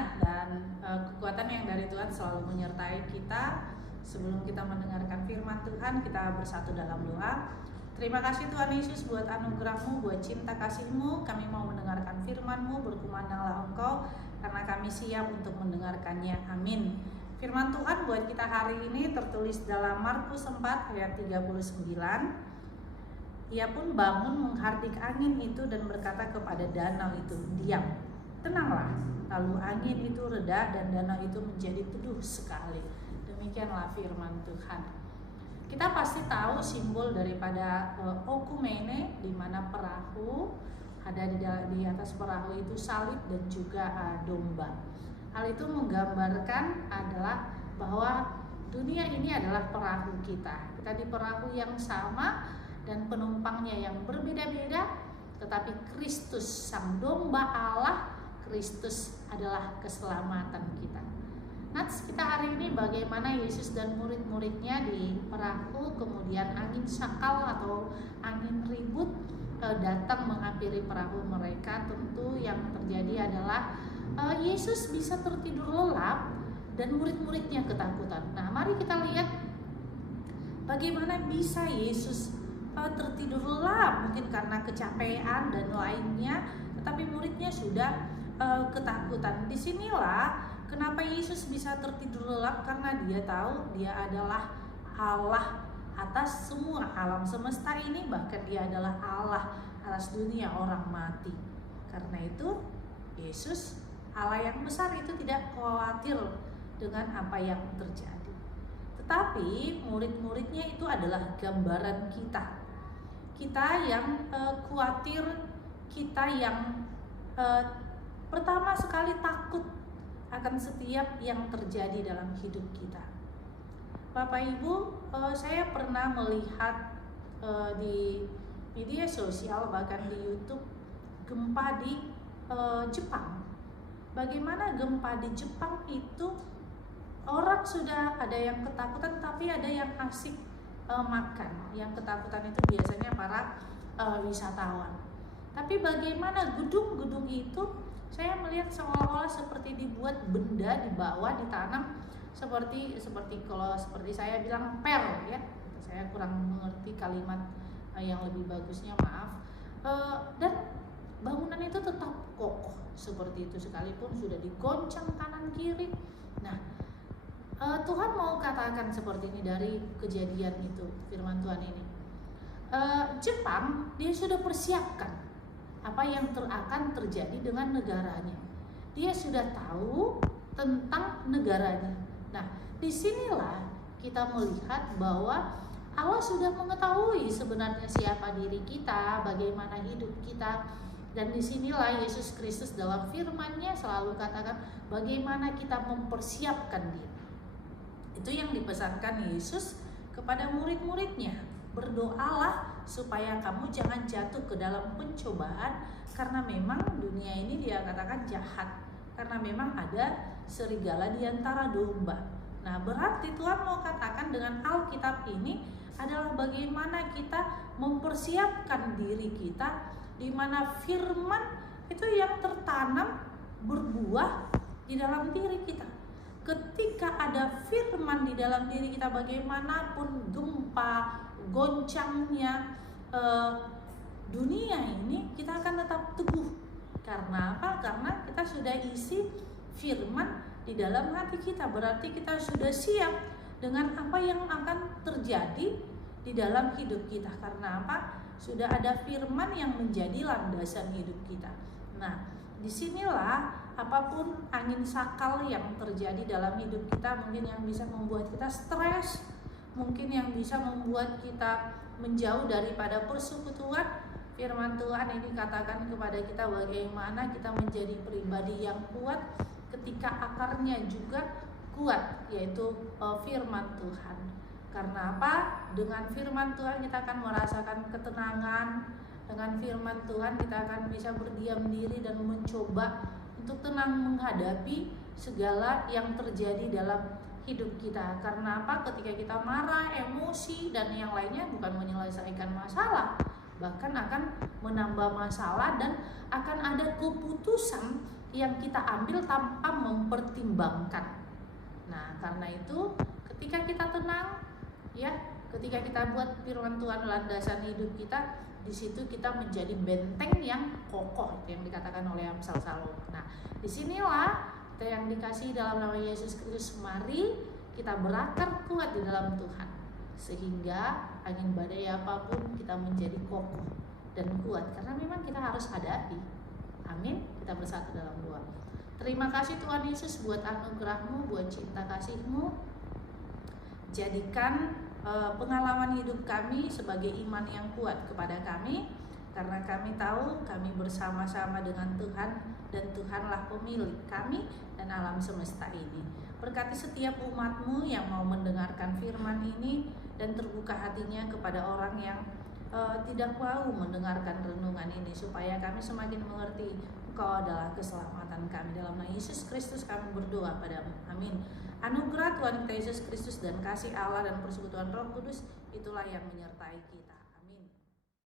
mukjizat dan kekuatan yang dari Tuhan selalu menyertai kita. Sebelum kita mendengarkan firman Tuhan, kita bersatu dalam doa. Terima kasih Tuhan Yesus buat anugerah-Mu, buat cinta kasih-Mu. Kami mau mendengarkan firman-Mu, berkumandanglah Engkau, karena kami siap untuk mendengarkannya. Amin. Firman Tuhan buat kita hari ini tertulis dalam Markus 4 ayat 39. Ia pun bangun menghardik angin itu dan berkata kepada danau itu, "Diam, tenanglah." Lalu angin itu reda dan danau itu menjadi teduh sekali. Demikianlah firman Tuhan. Kita pasti tahu simbol daripada okumene, di mana perahu, ada di atas perahu itu salib dan juga domba. Hal itu menggambarkan adalah bahwa dunia ini adalah perahu kita. Kita di perahu yang sama dan penumpangnya yang berbeda-beda, tetapi Kristus sang domba Allah, Kristus adalah keselamatan kita. Nats kita hari ini bagaimana Yesus dan murid-muridnya di perahu, kemudian angin sakal atau angin ribut datang menghampiri perahu mereka. Tentu yang terjadi adalah Yesus bisa tertidur lelap dan murid-muridnya ketakutan. Nah, mari kita lihat bagaimana bisa Yesus tertidur lelap, mungkin karena kecapean dan lainnya, tetapi muridnya sudah ketakutan. Disinilah kenapa Yesus bisa tertidur lelap, karena dia tahu dia adalah Allah atas semua alam semesta ini, bahkan dia adalah Allah atas dunia orang mati. Karena itu Yesus, Allah yang besar itu, tidak khawatir dengan apa yang terjadi. Tetapi murid-muridnya itu adalah gambaran kita. Kita yang khawatir, kita yang pertama sekali takut akan setiap yang terjadi dalam hidup kita. Bapak Ibu, saya pernah melihat di media sosial, bahkan di YouTube, gempa di Jepang. Bagaimana gempa di Jepang itu orang sudah ada yang ketakutan, tapi ada yang asik makan. Yang ketakutan itu biasanya para wisatawan. Tapi bagaimana gedung-gedung itu, saya melihat seolah-olah seperti dibuat benda di bawah, ditanam seperti kalau seperti saya bilang pel, ya. Saya kurang mengerti kalimat yang lebih bagusnya, maaf. Dan bangunan itu tetap kokoh seperti itu sekalipun sudah digoncang kanan kiri. Nah, Tuhan mau katakan seperti ini dari kejadian itu, firman Tuhan ini. Jepang dia sudah persiapkan apa yang akan terjadi dengan negaranya. Dia sudah tahu tentang negaranya. Nah, disinilah kita melihat bahwa Allah sudah mengetahui sebenarnya siapa diri kita, bagaimana hidup kita. Dan disinilah Yesus Kristus dalam firman-Nya selalu katakan bagaimana kita mempersiapkan diri. Itu yang dipesankan Yesus kepada murid-muridnya. Berdoalah supaya kamu jangan jatuh ke dalam pencobaan, karena memang dunia ini dia katakan jahat, karena memang ada serigala di antara domba. Nah, berarti Tuhan mau katakan dengan Alkitab ini adalah bagaimana kita mempersiapkan diri kita, di mana firman itu yang tertanam berbuah di dalam diri kita. Ketika ada firman di dalam diri kita, bagaimanapun gempa, goncangnya dunia ini, kita akan tetap teguh. Karena apa? Karena kita sudah isi firman di dalam hati kita. Berarti kita sudah siap dengan apa yang akan terjadi di dalam hidup kita. Karena apa? Sudah ada firman yang menjadi landasan hidup kita. Nah, disinilah apapun angin sakal yang terjadi dalam hidup kita, mungkin yang bisa membuat kita stres, mungkin yang bisa membuat kita menjauh daripada persekutuan, firman Tuhan ini katakan kepada kita bagaimana kita menjadi pribadi yang kuat ketika akarnya juga kuat, yaitu firman Tuhan. Karena apa? Dengan firman Tuhan kita akan merasakan ketenangan. Dengan firman Tuhan kita akan bisa berdiam diri dan mencoba untuk tenang menghadapi segala yang terjadi dalam hidup kita. Karena apa? Ketika kita marah, emosi, dan yang lainnya bukan menyelesaikan masalah, bahkan akan menambah masalah dan akan ada keputusan yang kita ambil tanpa mempertimbangkan. Nah, karena itu ketika kita tenang, ya, ketika kita buat firman Tuhan landasan hidup kita, di situ kita menjadi benteng yang kokoh, yang dikatakan oleh Amsal Salomo. Nah, disinilah kita yang dikasihi dalam nama Yesus Kristus, mari kita berakar kuat di dalam Tuhan, sehingga angin badai apapun kita menjadi kokoh dan kuat, karena memang kita harus hadapi. Amin. Kita bersatu dalam doa. Terima kasih Tuhan Yesus buat anugerah-Mu, buat cinta kasih-Mu. Jadikan pengalaman hidup kami sebagai iman yang kuat kepada kami, karena kami tahu kami bersama-sama dengan Tuhan, dan Tuhanlah pemilik kami dan alam semesta ini. Berkati setiap umat-Mu yang mau mendengarkan firman ini dan terbuka hatinya kepada orang yang tidak mau mendengarkan renungan ini, supaya kami semakin mengerti Engkau adalah keselamatan kami. Dalam nama Yesus Kristus kami berdoa padamu. Amin. Anugerah Tuhan kita Yesus Kristus dan kasih Allah dan persekutuan Roh Kudus itulah yang menyertai kita.